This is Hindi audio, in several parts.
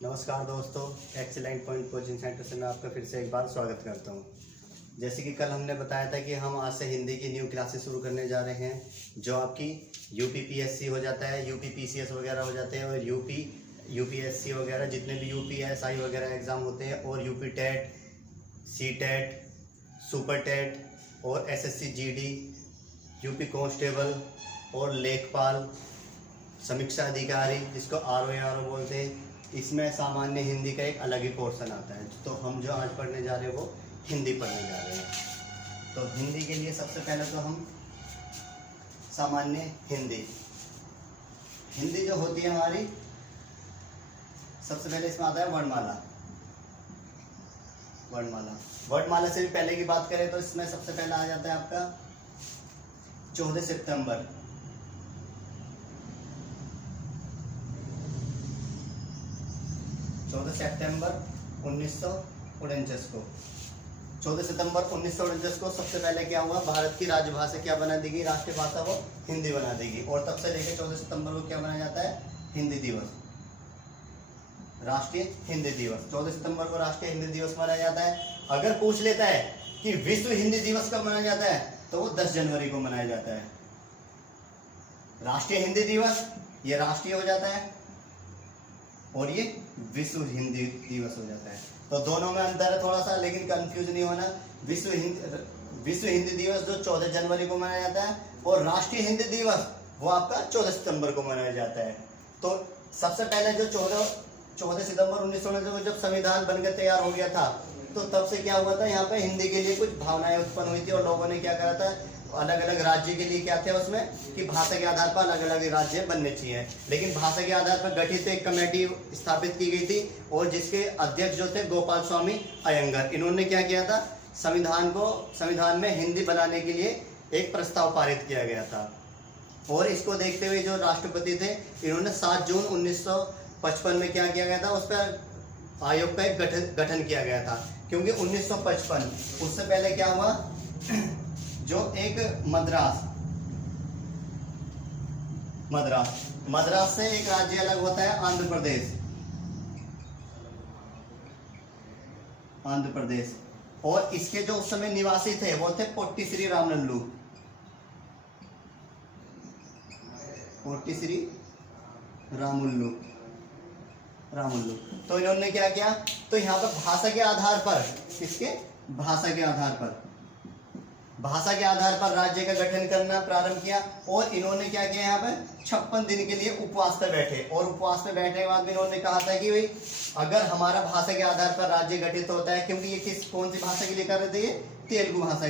नमस्कार दोस्तों, एक्सीलेंट पॉइंट कोचिंग सेंटर से मैं आपका फिर से एक बार स्वागत करता हूं। जैसे कि कल हमने बताया था कि हम आज से हिंदी की न्यू क्लासेस शुरू करने जा रहे हैं, जो आपकी यूपीपीएससी हो जाता है, यूपीपीसीएस वगैरह हो जाते हैं, और यूपीएससी वगैरह जितने भी यूपीएसआई वगैरह एग्ज़ाम होते हैं, और UP TET, C TET, super TET और एसएससी जीडी, यूपी कांस्टेबल और लेखपाल, समीक्षा अधिकारी जिसको आरओ बोलते हैं, इसमें सामान्य हिंदी का एक अलग ही पोर्शन आता है। तो हम जो आज पढ़ने जा रहे हैं वो हिंदी पढ़ने जा रहे हैं। तो हिंदी के लिए सबसे पहले तो हम सामान्य हिंदी जो होती है हमारी, सबसे पहले इसमें आता है वर्णमाला। वर्णमाला से भी पहले की बात करें तो इसमें सबसे पहले आ जाता है आपका 14 सितंबर। 14 सितंबर 1949 को 14 सितंबर 1949 को सबसे पहले क्या हुआ, भारत की राजभाषा क्या बना दी गई, राष्ट्रीय भाषा वो हिंदी बना देगी। और तब से लेकर 14 सितंबर को क्या बनाया जाता है, हिंदी दिवस, राष्ट्रीय हिंदी दिवस। 14 सितंबर को राष्ट्रीय हिंदी दिवस मनाया जाता है। अगर पूछ लेता है कि विश्व हिंदी दिवस कब मनाया जाता है, तो वो 10 जनवरी को मनाया जाता है। राष्ट्रीय हिंदी दिवस ये राष्ट्रीय हो जाता है और ये विश्व हिंदी दिवस हो जाता है। तो दोनों में अंतर है थोड़ा सा, लेकिन कंफ्यूज नहीं होना। विश्व हिंदी दिवस जो 14 जनवरी को मनाया जाता है, और राष्ट्रीय हिंदी दिवस वो आपका 14 सितंबर को मनाया जाता है। तो सबसे पहले जो 14 सितंबर 1949 को जब संविधान बनकर तैयार हो गया था, तो तब से क्या हुआ था, यहाँ पे हिंदी के लिए कुछ भावनाएं उत्पन्न हुई थी, और लोगों ने क्या करा था, अलग अलग राज्य के लिए क्या थे उसमें कि भाषा के आधार पर अलग अलग राज्य बनने चाहिए। लेकिन भाषा के आधार पर गठित एक कमेटी स्थापित की गई थी, और जिसके अध्यक्ष जो थे गोपाल स्वामी अयंगर। इन्होंने क्या किया था, संविधान में हिंदी बनाने के लिए एक प्रस्ताव पारित किया गया था। और इसको देखते हुए जो राष्ट्रपति थे, इन्होंने 7 जून 1955 में क्या किया गया था, उस पर आयोग का एक गठन किया गया था। क्योंकि 1955 उससे पहले क्या हुआ, जो एक मद्रास से एक राज्य अलग होता है, आंध्र प्रदेश। और इसके जो उस समय निवासी थे वो थे पोट्टी श्री रामुलु। तो इन्होंने क्या किया, तो यहाँ पर भाषा के आधार पर राज्य का गठन करना प्रारंभ किया। और इन्होंने क्या किया, यहाँ पे 56 दिन के लिए उपवास पे बैठे। और उपवास पे बैठने के बाद भी इन्होंने कहा था कि भाई अगर हमारा भाषा के आधार पर राज्य गठित होता है, क्योंकि ये कौन सी भाषा के लिए कर रहे थे, ये तेलुगु भाषा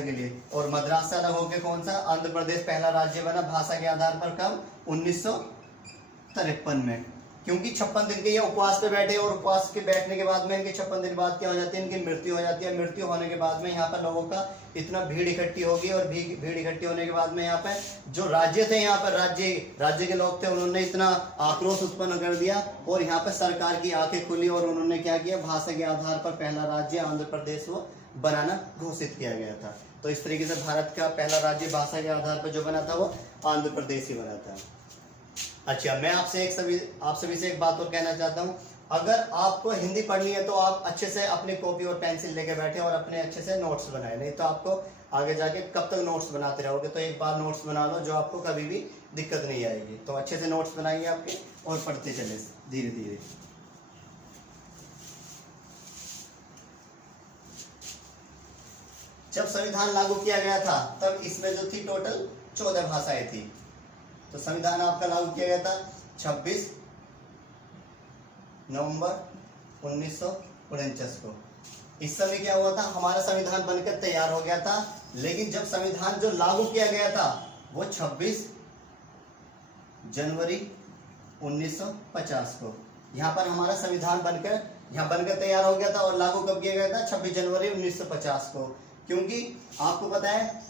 के लिए। और मद्रास से अलग होकर कौन सा, आंध्र प्रदेश पहला राज्य बना भाषा के आधार पर, कब, 1953 में। क्योंकि 56 दिन के ये उपवास पे बैठे, और उपवास के बैठने के बाद में इनके 56 दिन बाद क्या हो जाती है, इनकी मृत्यु हो जाती है। मृत्यु होने के बाद में यहाँ पर लोगों का इतना भीड़ इकट्ठी होगी, और भीड़ इकट्ठी होने के बाद में यहाँ पे जो राज्य थे, यहाँ पर राज्य के लोग थे, उन्होंने इतना आक्रोश उत्पन्न कर दिया, और यहाँ पे सरकार की आंखें खुली, और उन्होंने क्या किया, भाषा के आधार पर पहला राज्य आंध्र प्रदेश वो बनाना घोषित किया गया था। तो इस तरीके से भारत का पहला राज्य भाषा के आधार पर जो बना था वो आंध्र प्रदेश ही बना था। अच्छा, मैं आप सभी से एक बात और कहना चाहता हूँ, अगर आपको हिंदी पढ़नी है तो आप अच्छे से अपनी कॉपी और पेंसिल लेके बैठे और अपने अच्छे से नोट्स बनाए। नहीं तो आपको आगे जाके कब तक नोट्स बनाते रहोगे। तो एक बार नोट्स बना लो, जो आपको कभी भी दिक्कत नहीं आएगी। तो अच्छे से नोट्स बनाइए आपके, और पढ़ते चले धीरे धीरे। जब संविधान लागू किया गया था, तब इसमें जो थी टोटल 14 भाषाएं थी। तो संविधान आपका लागू किया गया था 26 नवंबर 1949 को। इस समय क्या हुआ था, हमारा संविधान बनकर तैयार हो गया था, लेकिन जब संविधान जो लागू किया गया था वो 26 जनवरी 1950 को। यहाँ पर हमारा संविधान बनकर तैयार हो गया था, और लागू कब किया गया था, 26 जनवरी 1950 को। क्योंकि आपको पता है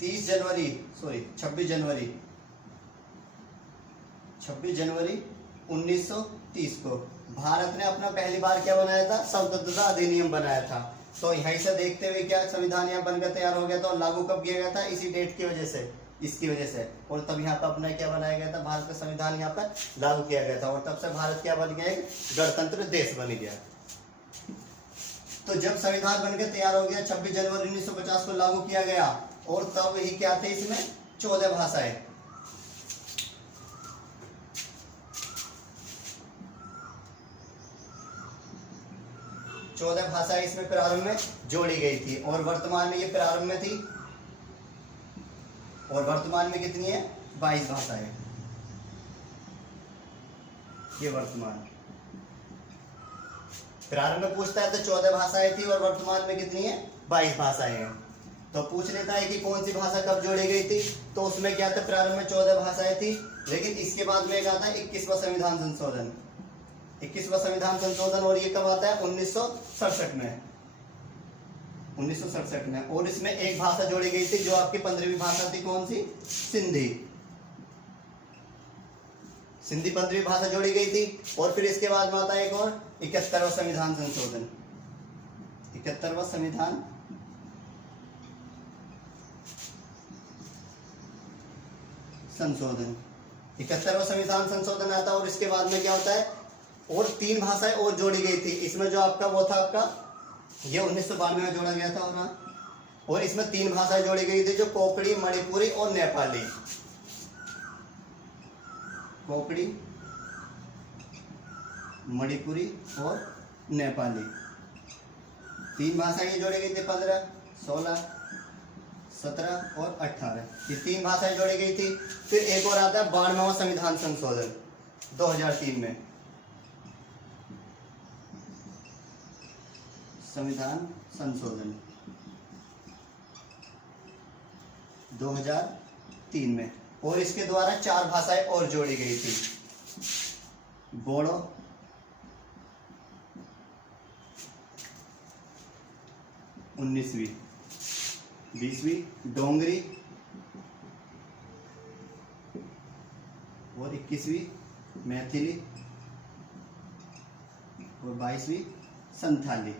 26 जनवरी 1930 को भारत ने अपना पहली बार क्या बनाया था, संविधान अधिनियम बनाया था। तो यहीं से देखते हुए क्या संविधान यहाँ बनकर तैयार हो गया था, और लागू कब किया गया था, इसी डेट की वजह से इसकी वजह से। और तब यहाँ पर अपना क्या बनाया गया था, भारत का संविधान यहाँ पर लागू किया गया था और तब से भारत क्या बन गया, एक गणतंत्र देश बन गया। तो जब संविधान बनकर तैयार हो गया 26 जनवरी 1950 को लागू किया गया और तब ही क्या थे इसमें 14 भाषाएं। चौदह भाषाएं इसमें प्रारंभ में जोड़ी गई थी और वर्तमान में ये प्रारंभ में थी और वर्तमान में कितनी है 22 भाषाएं। ये वर्तमान प्रारंभ में पूछता है तो 14 भाषाएं थी और वर्तमान में कितनी है 22 भाषाएं हैं। तो पूछ लेता है कि कौन सी भाषा कब जोड़ी गई थी, तो उसमें क्या था प्रारंभ में 14 भाषाएं थी, लेकिन इसके बाद में एक आता है 21वां संविधान संशोधन। 21वां संविधान संशोधन और ये कब आता है 1967 में, 1967 में। और इसमें एक भाषा जोड़ी गई थी जो आपकी 15वीं भाषा थी, कौन सी, सिंधी। सिंधी 15वीं भाषा जोड़ी गई थी। और फिर इसके बाद में आता है एक और 71वां संविधान संशोधन। 71वां संविधान संशोधन, 71वां संविधान संशोधन आता है। और इसके बाद में क्या होता है, और 3 भाषाएं और जोड़ी गई थी। इसमें जो आपका वो था आपका ये 1992 में जोड़ा गया था और इसमें 3 भाषाएं जोड़ी गई थी जो कोंकणी, मणिपुरी और नेपाली। कोंकणी, मणिपुरी और नेपाली 3 भाषाएं ये जोड़ी गई थी। 15, 16, 17 और 18 ये 3 भाषाएं जोड़ी गई थी। फिर एक और आता है 92वां संविधान संशोधन 2003 में। संविधान संशोधन 2003 में और इसके द्वारा 4 भाषाएं और जोड़ी गई थी। बोडो, उन्नीसवीं, 20वीं डोंगरी और 21वीं मैथिली और 22वीं संथाली।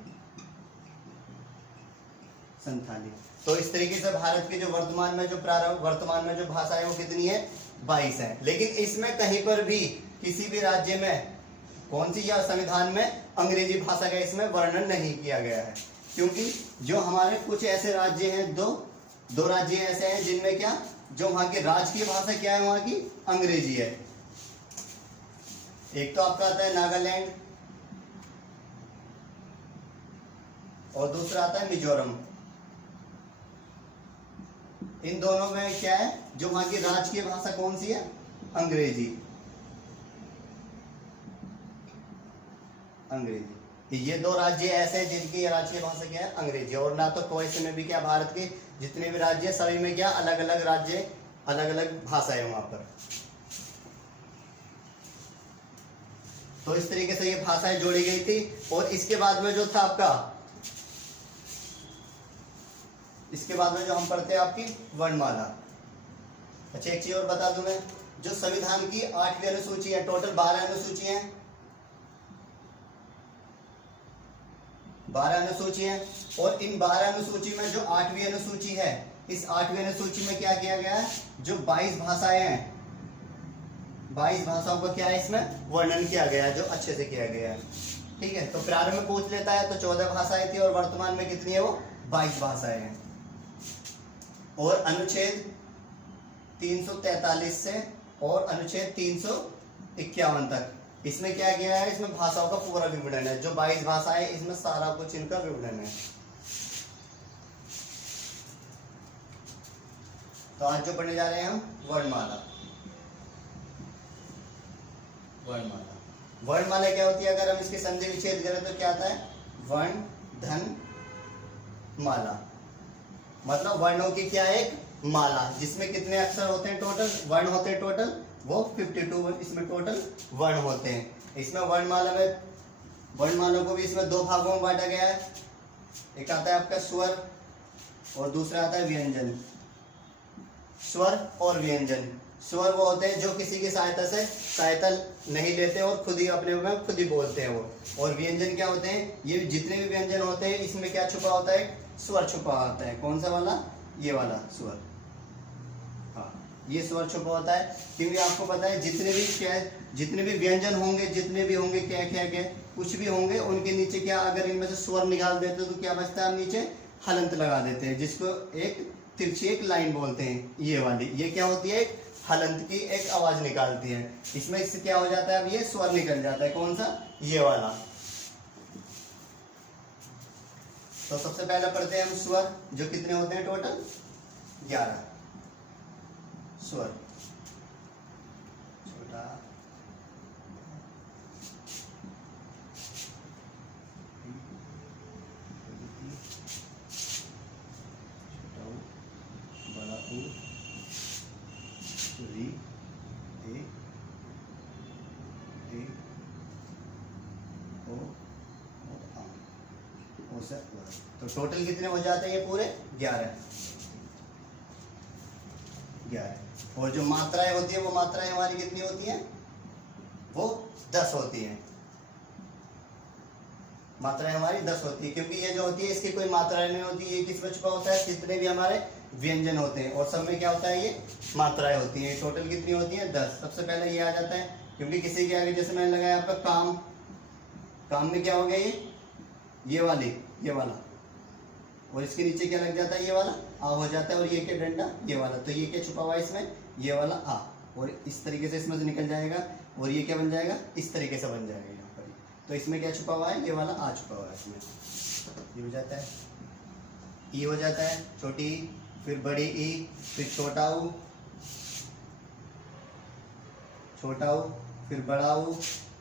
तो इस तरीके से भारत के जो वर्तमान में जो भाषाएं वो कितनी है 22 है। लेकिन इसमें कहीं पर भी किसी भी राज्य में कौन सी या संविधान में अंग्रेजी भाषा का इसमें वर्णन नहीं किया गया है, क्योंकि जो हमारे कुछ ऐसे राज्य हैं, दो राज्य ऐसे हैं जिनमें क्या जो वहां की राजकीय भाषा क्या है, वहां की अंग्रेजी है। एक तो आपका आता है नागालैंड और दूसरा आता है मिजोरम। इन दोनों में क्या है जो वहां की राजकीय भाषा कौन सी है, अंग्रेजी। ये 2 राज्य ऐसे हैं जिनकी राजकीय भाषा क्या है, अंग्रेजी। और ना तो कोई में भी क्या भारत के जितने भी राज्य सभी में क्या अलग अलग राज्य अलग अलग भाषाएं वहां पर। तो इस तरीके से ये भाषाएं जोड़ी गई थी। और इसके बाद में जो था आपका, इसके बाद में जो हम पढ़ते हैं आपकी वर्णमाला। अच्छा एक चीज और बता दूं मैं, जो संविधान की 8वीं अनुसूची है, टोटल 12 अनुसूची है, 12 अनुसूची है। और इन 12 अनुसूची में जो 8वीं अनुसूची है, इस 8वीं अनुसूची में क्या किया गया है, जो 22 भाषाएं हैं, 22 भाषाओं का क्या है इसमें वर्णन किया गया है, जो अच्छे से किया गया है। ठीक है, तो प्रारंभ में पूछ लेता है तो 14 भाषाएं थी और वर्तमान में कितनी है, वो 22 भाषाएं हैं। और अनुच्छेद 343 से और अनुच्छेद 351 तक इसमें क्या किया है, इसमें भाषाओं का पूरा विवरण है। जो 22 भाषाएं इसमें सारा कुछ इनका विवरण है। तो आज जो पढ़ने जा रहे हैं हम वर्णमाला। वर्णमाला क्या होती है, अगर हम इसके संधि विच्छेद करें तो क्या आता है, वर्ण धन माला। मतलब वर्णों की क्या एक माला, जिसमें कितने अक्षर होते हैं टोटल, वर्ण होते हैं टोटल वो 52 इसमें टोटल वर्ण होते हैं। इसमें वर्णमाला को भी इसमें 2 भागों में बांटा गया है। एक आता है आपका स्वर और दूसरा आता है व्यंजन। स्वर और व्यंजन, स्वर वो होते हैं जो किसी की सहायता नहीं लेते और खुद ही अपने में खुद ही बोलते हैं वो। और व्यंजन क्या होते हैं, ये जितने भी व्यंजन होते हैं इसमें क्या छुपा होता है, स्वर छुपा होता है। कौन सा वाला, ये वाला स्वर। हाँ, ये स्वर छुपा होता है, क्योंकि आपको पता है जितने भी व्यंजन होंगे, जितने भी होंगे क्या कुछ भी होंगे, उनके नीचे क्या, अगर इनमें से स्वर निकाल देते तो क्या बचता है, हम नीचे हलंत लगा देते हैं, जिसको एक तिरछी एक लाइन बोलते हैं। ये वाली, ये क्या होती है, एक हलंत की एक आवाज निकालती है। इसमें इससे क्या हो जाता है, अब ये स्वर निकल जाता है, कौन सा, ये वाला। तो सबसे पहले पढ़ते हैं हम स्वर, जो कितने होते हैं टोटल, 11 स्वर। छोटा बड़ा ऊ, री, ए, ओ और आ, ओ से व। तो टोटल कितने हो जाते हैं ये पूरे, 11। और जो मात्राएं होती है, वो मात्राएं हमारी कितनी होती हैं, वो 10 होती हैं। मात्राएं हमारी 10 होती है, क्योंकि ये जो होती है इसकी कोई मात्राएं नहीं होती, ये किसमें छुपा होता है, जितने भी हमारे व्यंजन होते हैं, और सब में क्या होता है, ये मात्राएं होती हैं। टोटल कितनी होती है, 10। सबसे पहले ये आ जाता है, क्योंकि किसी के आगे जैसे मैंने लगाया आपका काम, काम में क्या हो गया, ये वाला, और इसके नीचे क्या लग जाता है, ये वाला आ हो जाता है, और ये क्या डंडा, ये वाला। तो ये क्या छुपा हुआ है इसमें, ये वाला आ, और इस तरीके से इसमें से निकल जाएगा, और ये क्या बन जाएगा, इस तरीके से बन जाएगा यहाँ पर। तो इसमें क्या छुपा हुआ है, ये वाला आ छुपा हुआ है इसमें। ये हो जाता है, ई हो जाता है, छोटी ई, फिर बड़ी ई, फिर छोटा ऊ, फिर बड़ा ऊ,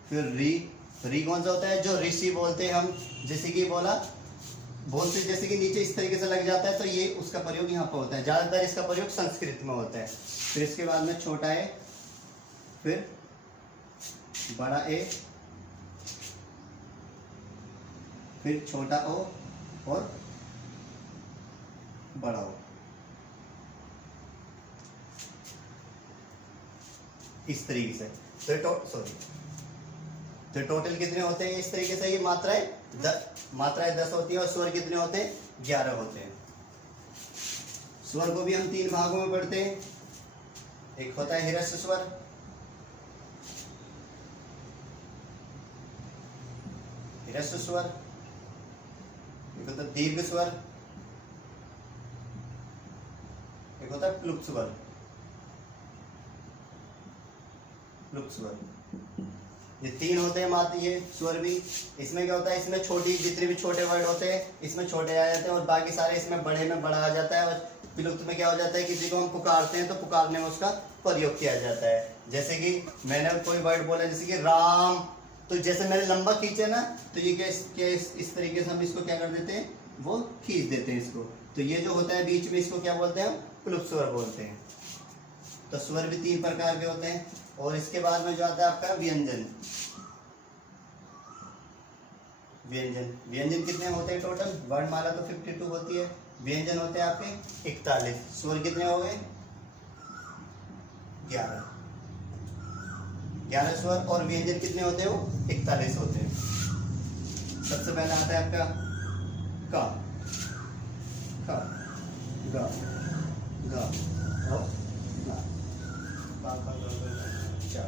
फिर री कौन सा होता है, जो ऋषि बोलते हैं हम, जैसे कि बोलते जैसे कि नीचे इस तरीके से लग जाता है, तो ये उसका प्रयोग यहाँ पर होता है। ज्यादातर इसका प्रयोग संस्कृत में होता है। फिर इसके बाद में छोटा ए, फिर बड़ा ए, फिर छोटा ओ और बड़ा ओ, इस तरीके से। तो टोटल कितने होते हैं इस तरीके से, ये मात्राएं 10 होती है, और स्वर कितने होते हैं, 11 होते हैं। स्वर को भी हम 3 भागों में पढ़ते हैं। एक होता है हिरस्व स्वर, एक होता है दीर्घ स्वर, एक होता है प्लुप्त स्वर। ये 3 होते हैं मात्र, ये स्वर भी। इसमें क्या होता है, इसमें जितने भी छोटे वर्ड होते हैं इसमें छोटे आ जाते हैं, और बाकी सारे इसमें बड़े में बड़ा आ जाता है। और प्लुप्त में क्या हो जाता है, किसी को हम पुकारते हैं तो पुकारने में उसका प्रयोग किया जाता है। जैसे कि मैंने कोई वर्ड बोला, जैसे कि राम, तो जैसे मैंने लंबा खींचा ना, तो ये क्या इस तरीके से हम इसको क्या कर देते हैं, वो खींच देते हैं इसको। तो ये जो होता है बीच में, इसको क्या बोलते हैं, प्लुप्त स्वर बोलते हैं। तो स्वर भी 3 प्रकार के होते हैं। और इसके बाद में जो आता है आपका व्यंजन कितने होते हैं टोटल, वर्णमाला तो 52 होती है, व्यंजन होते हैं आपके 41। स्वर कितने हो गए, 11 स्वर, और व्यंजन कितने होते हैं, वो 41 होते हैं। सबसे पहले आता है आपका का, गा, गा, और ना, चा,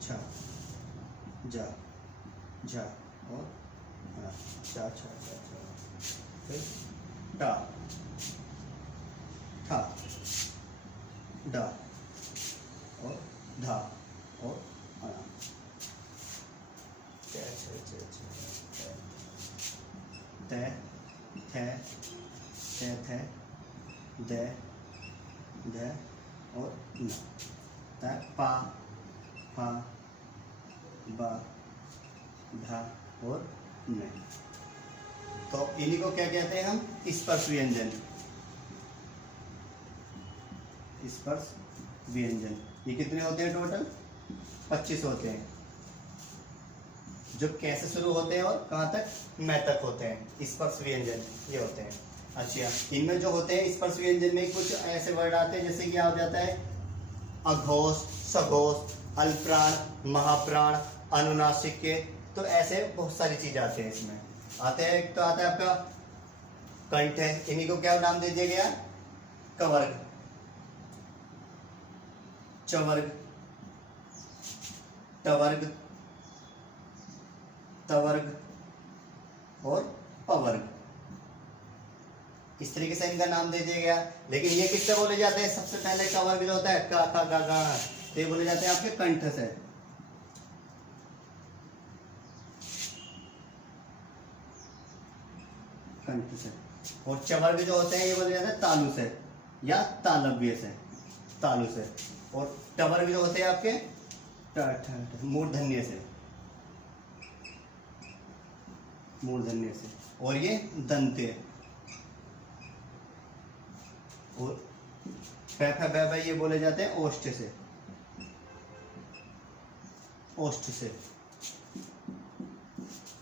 छा, जा, झा और चा, फिर टा, ठा, डा और धा और अना। ते, थे, दे, ध और न। पा, फा, बा, धा और न। तो इन्हीं को क्या कहते हैं हम, स्पर्श व्यंजन। ये कितने होते हैं टोटल, 25 होते हैं, जो कैसे शुरू होते हैं और कहाँ तक, मैं तक होते हैं। स्पर्श व्यंजन ये होते हैं। अच्छा, इनमें जो होते हैं स्पर्श व्यंजन में कुछ ऐसे वर्ड आते हैं, जैसे कि आ जाता है अघोष, सघोष, अल्पप्राण, महाप्राण, अनुनासिक के। तो ऐसे बहुत सारी चीज आते हैं इसमें आते हैं। एक तो आता है आपका कंठ है, इन्हीं को क्या नाम दे दिया गया, कवर्ग, चवर्ग, टवर्ग, तवर्ग और पवर्ग। इस तरीके से इनका नाम दे दिया गया। लेकिन ये किससे बोले जाते हैं? सबसे पहले कवर्ग जो होता है का खा गा गा, तो ये बोले जाते हैं आपके कंठ से। कंठ से। और चवर्ग जो होते हैं ये बोले जाते हैं तालु से या तालव्य से, तालु से। और टवर्ग जो होते हैं आपके मूर्धन्य से, मूर्धन्य से। और ये दंते और फै ये बोले जाते हैं ओष्ठ से, ओष्ठ से।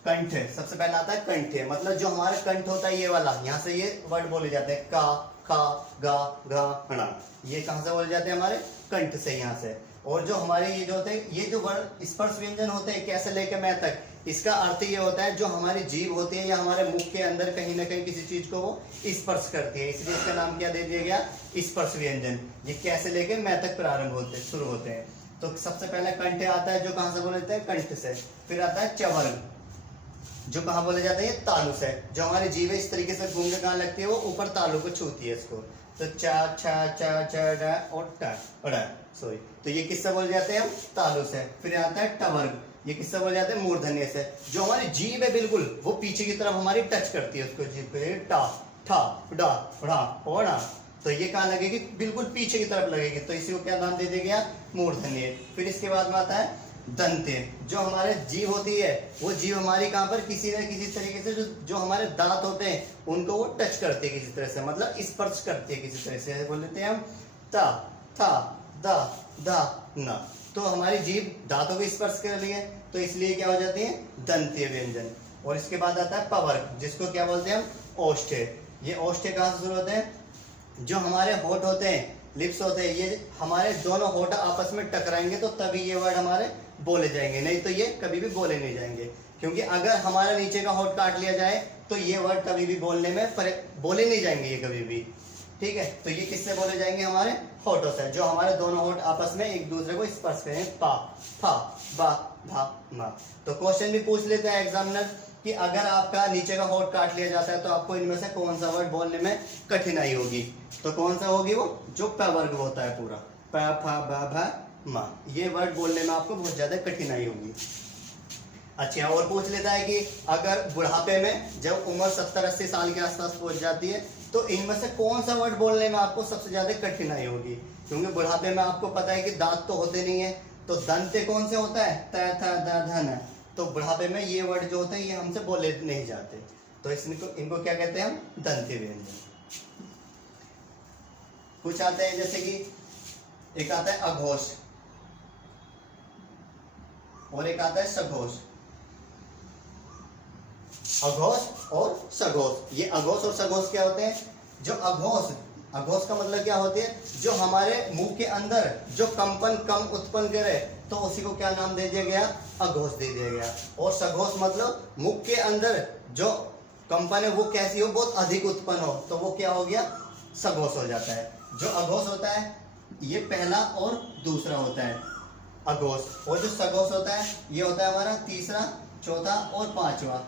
कंठ है, सबसे पहला आता है कंठ है, मतलब जो हमारा कंठ होता है ये वाला, यहाँ से ये वर्ड बोले जाते हैं का खा गा घा णा, ये कहाँ से बोले जाते हैं? हमारे कंठ से, यहाँ से। और जो हमारे ये जो होते हैं, ये जो वर्ड स्पर्श व्यंजन होते हैं कैसे लेके मैं तक, इसका अर्थ ये होता है जो हमारी जीभ होती है या हमारे मुख के अंदर कहीं ना कहीं किसी चीज को वो स्पर्श करती है, इसलिए इसका नाम क्या दे दिया गया? स्पर्श व्यंजन। ये कैसे लेके मैं तक प्रारंभ होते शुरू होते हैं। तो सबसे पहले कंठ आता है, जो कहाँ से बोले जाते हैं? कंठ से। फिर आता है चवर्ग, जो कहाँ बोले जाते हैं? तालु से। जो हमारी जीभ इस तरीके से घूम के कहाँ लगती है? वो ऊपर तालु को छूती है इसको। तो चा छा चा चा डा और टा अड़ा, सॉरी, तो ये किससे बोले जाते हैं? हम तालु से। फिर आता है टवर्ग, ये किससे बोले जाते हैं? मूर्धन्य से। जो हमारी जीभ है बिल्कुल वो पीछे की तरफ हमारी टच करती है उसको, जीभ पे टा ठा डा ढ़ा ओड़ा, तो ये कहाँ लगेगी? बिल्कुल पीछे की तरफ लगेगी, तो इसी को क्या नाम दे दिया गया? मूर्धन्य। फिर इसके बाद में आता है दंते, जो हमारे जीभ होती है वो जीभ हमारी कहाँ पर किसी न किसी तरीके से जो हमारे दांत होते हैं उनको वो टच करती है किसी तरह से, मतलब स्पर्श करती है किसी तरह से। बोल लेते हैं हम ता था दा दा ना, तो हमारी जीभ दांतों को स्पर्श कर रही है, तो इसलिए क्या हो जाती है? दंतीय व्यंजन। और इसके बाद आता है पवर्ग, जिसको क्या बोलते हैं हम? ओष्ठ। ये ओष्ठ कहाँ से शुरू होते हैं? जो हमारे होठ होते हैं, लिप्स होते हैं, ये हमारे दोनों होठ आपस में टकराएंगे तो तभी ये वर्ड हमारे बोले जाएंगे, नहीं तो ये कभी भी बोले नहीं जाएंगे। क्योंकि अगर हमारा नीचे का होठ काट लिया जाए तो ये वर्ड कभी भी बोलने में बोले नहीं जाएंगे ये कभी भी, ठीक है। तो ये किससे बोले जाएंगे? हमारे होठों से, जो हमारे दोनों होठ आपस में एक दूसरे को स्पर्श करें। पा फा बा भा मा। तो क्वेश्चन भी पूछ लेते हैं एग्जामिनर कि अगर आपका नीचे का होठ काट लिया जाता है तो आपको इनमें से कौन सा वर्ड बोलने में कठिनाई होगी? तो कौन सा होगी? वो जो प वर्ग होता है पूरा, प फा बा भा मा, ये वर्ड बोलने में आपको बहुत ज्यादा कठिनाई होगी। अच्छा, और पूछ लेता है कि अगर बुढ़ापे में जब उम्र 70-80 साल के आसपास पहुंच जाती है तो इनमें से कौन सा वर्ड बोलने में आपको सबसे ज्यादा कठिनाई होगी? क्योंकि बुढ़ापे में आपको पता है कि दांत तो होते नहीं है, तो दंते कौन से होता है? त थ द धन। तो बुढ़ापे में ये वर्ड जो होते हैं ये हमसे बोले नहीं जाते, तो इनको क्या कहते हैं हम? दंतीय व्यंजन। कुछ आते हैं जैसे कि एक आता है अघोष और एक आता है सघोष। अघोष और सघोष, ये अघोष और सघोष क्या होते हैं? जो अघोष का मतलब क्या होती है? जो हमारे मुंह के अंदर जो कंपन कम उत्पन्न करे तो उसी को क्या नाम दे दिया गया? अघोष दे दिया गया। और सघोष मतलब मुख के अंदर जो कंपन है वो कैसी हो? बहुत अधिक उत्पन्न हो, तो वो क्या हो गया? सघोष हो जाता है। जो अघोष होता है ये पहला और दूसरा होता है अघोष, और जो सघोष होता है ये होता है हमारा तीसरा, चौथा और पांचवा,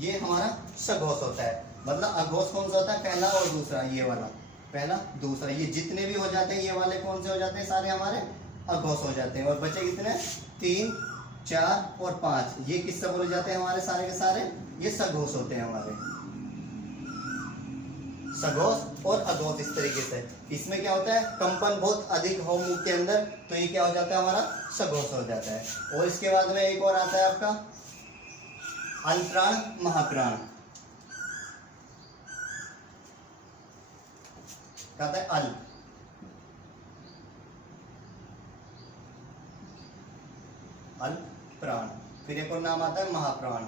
ये हमारा सघोष होता है। मतलब अघोष कौन सा होता है? पहला और दूसरा, ये वाला पहला दूसरा, ये जितने भी हो जाते हैं ये वाले कौन से हो जाते हैं? सारे हमारे अघोष हो जाते हैं। और बचे कितने? 3, 4 और 5, ये किससे बोले जाते हैं? हमारे सारे के सारे ये सघोष होते हैं हमारे, सघोष और अघोष। इस तरीके से इसमें क्या होता है? कंपन बहुत अधिक हो मुंह के अंदर, तो ये क्या हो जाता है? हमारा सघोष हो जाता है। और इसके बाद में एक और आता है आपका अल्प्राण महाप्राण। क्या आता है? अल्प्राण। फिर एक और नाम आता है महाप्राण,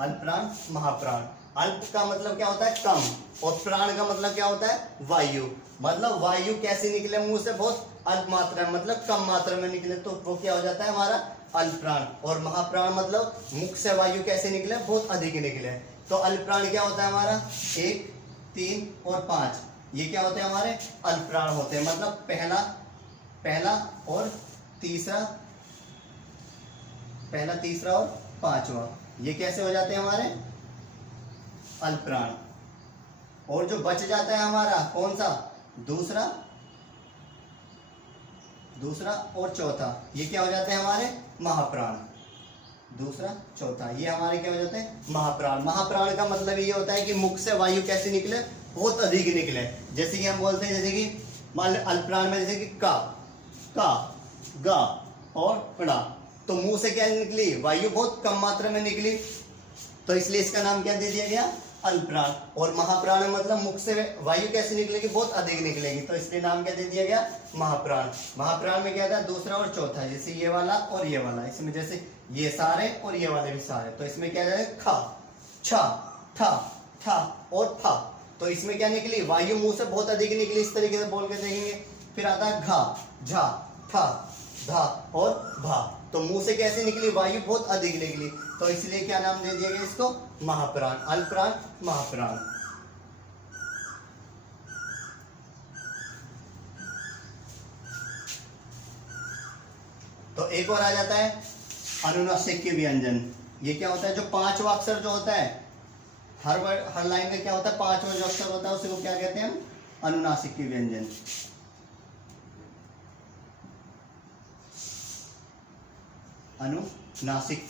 अल्प्राण महाप्राण। अल्प का मतलब क्या होता है? कम, और प्राण का मतलब क्या होता है? वायु। मतलब वायु कैसे निकले मुंह से? बहुत अल्प मात्रा में, मतलब कम मात्रा में निकले, तो वो क्या हो जाता है? हमारा अल्प्राण। और महाप्राण मतलब मुख से वायु कैसे निकले? बहुत अधिक निकले, तो अल्प्राण क्या होता है हमारा? 1, 3 और 5, ये क्या होते हैं हमारे अल्पप्राण होते हैं। मतलब पहला और तीसरा, पहला तीसरा और पांचवा, ये कैसे हो जाते हैं हमारे अल्पप्राण। और जो बच जाता है हमारा कौन सा, दूसरा और चौथा, ये क्या हो जाते हैं हमारे महाप्राण। दूसरा चौथा ये हमारे क्या हो जाते हैं महाप्राण। महाप्राण का मतलब ये होता है कि मुख से वायु कैसे निकले, बहुत अधिक निकले। जैसे कि हम बोलते हैं, जैसे कि मान लो अल्पप्राण में जैसे कि का, गा और ड़ा, तो मुंह से क्या निकली, वायु बहुत कम मात्रा में निकली, तो इसलिए इसका नाम क्या दे दिया गया, अल्पप्राण। और महाप्राण मतलब मुख से वायु कैसे निकलेगी, बहुत अधिक निकलेगी, तो इसलिए नाम क्या दे दिया गया, महाप्राण। महाप्राण में क्या था, दूसरा और चौथा, जैसे ये वाला और ये वाला, इसमें जैसे ये सारे और ये वाले भी सारे, तो इसमें क्या जाए, खा, छा, ठा, ठा और फा, तो इसमें क्या निकली, वायु मुंह से बहुत अधिक निकली। इस तरीके से बोल के देखेंगे। फिर आता है घा, झा, ठा, धा और भा, तो मुंह से कैसे निकली, वायु बहुत अधिक निकली, तो इसलिए क्या नाम दे दिया गया इसको, महाप्राण। अल्पप्राण, महाप्राण। तो एक और आ जाता है अनुनासिक के व्यंजन। ये क्या होता है, जो 5वां अक्षर जो होता है, हर लाइन में क्या होता है, 5वां जो अक्षर होता है उसी को क्या कहते हैं हम, अनुनासिक के व्यंजन। अनुनासिक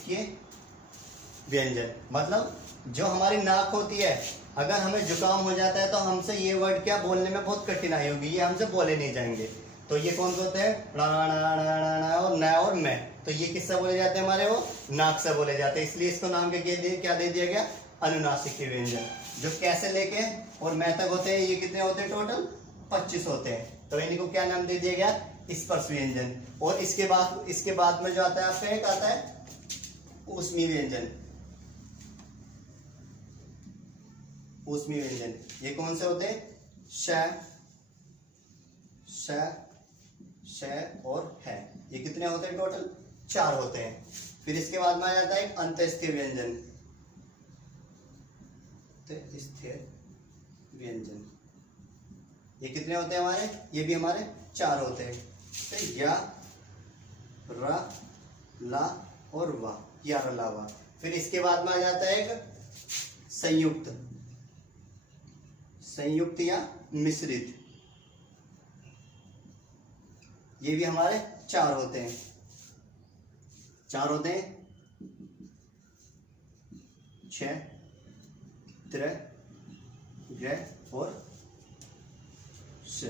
व्यंजन मतलब जो हमारी नाक होती है, अगर हमें जुकाम हो जाता है तो हमसे ये वर्ड क्या बोलने में बहुत कठिनाई होगी, ये हमसे बोले नहीं जाएंगे। तो ये कौन से होते हैं, और न और मैं, तो ये किससे बोले जाते हैं हमारे, वो नाक से बोले जाते हैं। इसलिए इसको नाम क्या दे दिया गया, अनुनासिक के व्यंजन। जो कैसे लेके और मैं तक होते हैं, ये कितने होते हैं, टोटल 25 होते हैं, तो इनको क्या नाम दे दिया गया, स्पर्श व्यंजन। और इसके बाद में जो आता है आपका, एक आता है ऊष्मीय व्यंजन। ऊष्मीय व्यंजन ये कौन से होते हैं, श, श और है, ये कितने होते हैं, टोटल 4 होते हैं। फिर इसके बाद में आ जाता है एक अंतःस्थिर व्यंजन। स्थिर व्यंजन ये कितने होते हैं हमारे, ये भी हमारे 4 होते हैं। तो या, रा, ला और वा, या ला वा। फिर इसके बाद में आ जाता है एक संयुक्त या मिश्रित, ये भी हमारे 4 होते हैं। 4 होते हैं, छ, त्र, ग्र और श।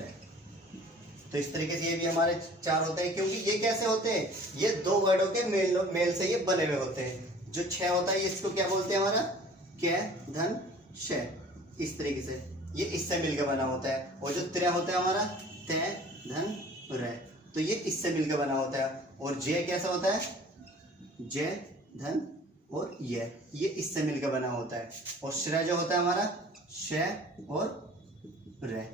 तो इस तरीके से ये भी हमारे 4 होते हैं। क्योंकि ये कैसे होते हैं, ये 2 वर्डों के मेल से ये बने हुए होते हैं। जो 6 होता है इसको क्या बोलते हैं हमारा, कै, धन, श, इस तरीके से ये इससे मिलकर बना होता है। और जो त्र होता है हमारा, तय, धन, र, तो ये इससे मिलकर बना होता है। और जय कैसा होता है, जय, धन और ये इससे मिलकर बना होता है। और श्र जो होता है हमारा, श और र,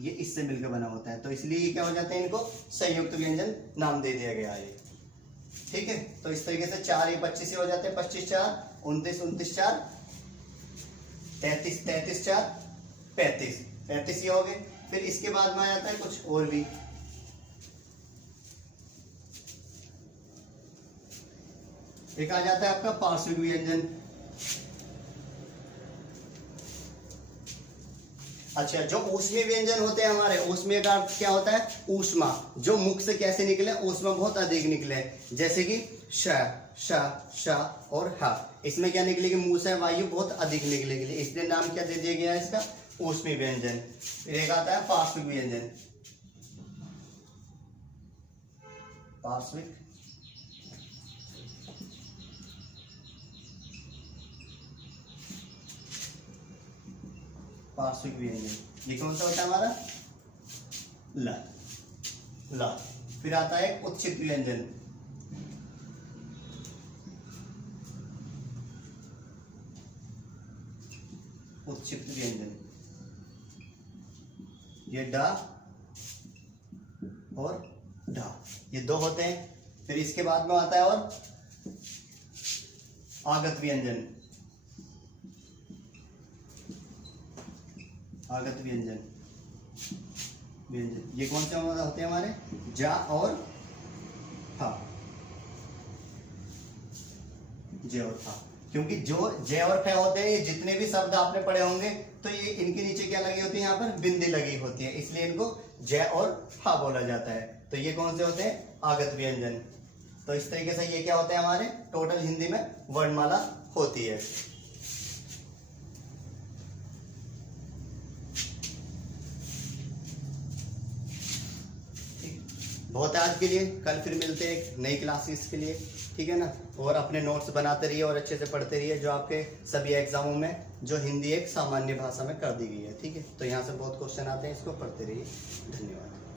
ये इससे मिलकर बना होता है। तो इसलिए ये क्या हो जाते हैं, इनको संयुक्त व्यंजन नाम दे दिया गया है। ठीक है, तो इस तरीके से 4 ये 25 हो जाते हैं, 25 4 29 29 4 33 33 4 35 ये हो गए। फिर इसके बाद में आ जाता है कुछ और भी, एक आ जाता है आपका पार्श्विक व्यंजन। अच्छा, जो ऊष्मीय व्यंजन होते हैं हमारे, ऊष्मीय का अर्थ क्या होता है, ऊष्मा, जो मुख से कैसे निकले, ऊष्मा बहुत अधिक निकले। जैसे कि श, श, श और ह, इसमें क्या निकलेगी, मुंह से वायु बहुत अधिक निकलेगी, इसलिए नाम क्या दे दिया गया है इसका, ऊष्मीय व्यंजन। फिर एक आता है पार्श्विक व्यंजन। पार्श्विक पार्श्विक व्यंजन ये कौन सा होता है हमारा, ला, ला। फिर आता है उच्छित व्यंजन। उच्छित व्यंजन ये डा और ढा, ये 2 होते हैं। फिर इसके बाद में आता है और आगत व्यंजन। आगत व्यंजन, व्यंजन ये कौन से होते हैं हमारे, जा और था, जे और था। क्योंकि जो जे और फ होते हैं, ये जितने भी शब्द आपने पढ़े होंगे तो ये इनके नीचे क्या लगी होती है, यहाँ पर बिंदी लगी होती है, इसलिए इनको जय और हा बोला जाता है। तो ये कौन से होते हैं, आगत व्यंजन। तो इस तरीके से ये क्या होते हैं हमारे, टोटल हिंदी में वर्णमाला होती है। बहुत है आज के लिए, कल फिर मिलते हैं एक नई क्लासेस के लिए, ठीक है ना। और अपने नोट्स बनाते रहिए और अच्छे से पढ़ते रहिए, जो आपके सभी एग्जामों में जो हिंदी एक सामान्य भाषा में कर दी गई है, ठीक है। तो यहाँ से बहुत क्वेश्चन आते हैं, इसको पढ़ते रहिए। धन्यवाद।